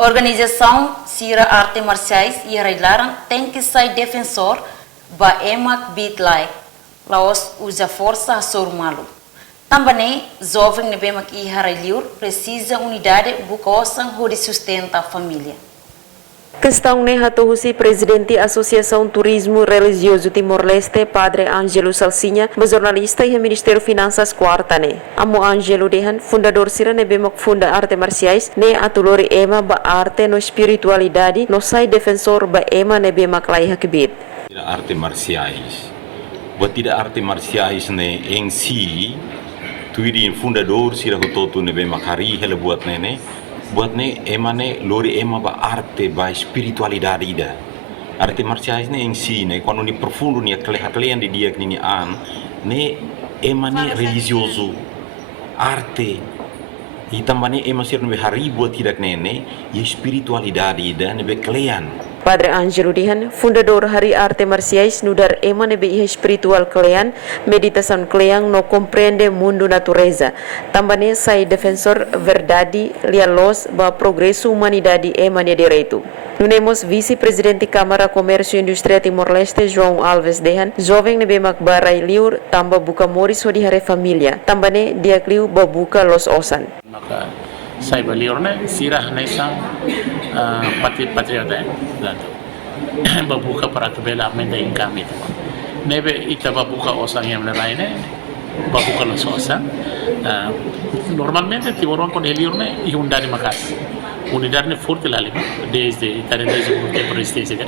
Organização Sira Arte Marciais e Reilaran tem que ser defensor ba emak bit like laos usa força sormalo. Também jovem nebemak e Haraliur precisa unidade bucosan hori sustenta a família. Questão ne hatuhusi presidente Associação Turismo Religioso Timor-Leste, Padre Angelo Salsinha, jornalista e Ministério Finanças Quartane. Amo Angelo Dehan, fundador sira ne bemak funda arte marciais, ne atulori ema ba arte no espiritualidade, no sai defensor ba ema ne bemak lai hakibit. Arte marciais. Buat tidak arte marciais ne em si, tuiri fundador sira hutotu ne bemak hari hele buat nene. Buat ne emane lori ema ba arte ba spiritualidade ida arte marciais ne em si ne quando ni profundo ni aklehan di dia ni an ne emane religioso arte e também ema sir no hari buat tidak nene e spiritualidade ida ne be klean. Padre Angelo Dihan, fundador Hari Arte Marciais, nudar ema nebe espiritual klean, meditação klean no compreende mundo natureza. Também sai defensor verdade, lialos ba progresso humanidade ema ne direito. Nunemos vice-presidente Câmara Comércio e Indústria Timor-Leste, João Alves Dehan, jovem nebe makbarai liur, tamba buka moris ho di hari família. Também dia kliu ba buka los osan. Maka saya beliau ne sirah nesang patriota dan babuka para kebela menda income itu nebe ita babuka osang yang lain babuka los osang normalmente tiburon con el iurne y un dari makas unidad ne forte la lima desde desde un tiempo resistencia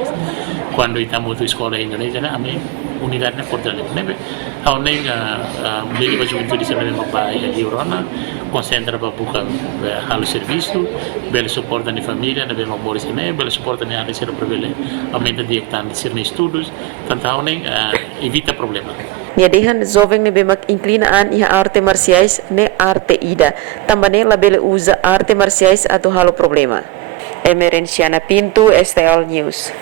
cuando estamos en escuela indonesia a mí unidad ne forte la lima nebe auneng beli baju itu di sana memang baik di Urona concentra para buka hal serviço bel suporte da família na bem amor sene bel suporte na área ser provele aumenta de tan ser estudos tanto auneng evita problema. Niadehan jovem ne bemak inclinaan iha arte marciais ne arte ida. Também labele usa arte marciais atau halo problema. Emerenciana Pinto, STL News.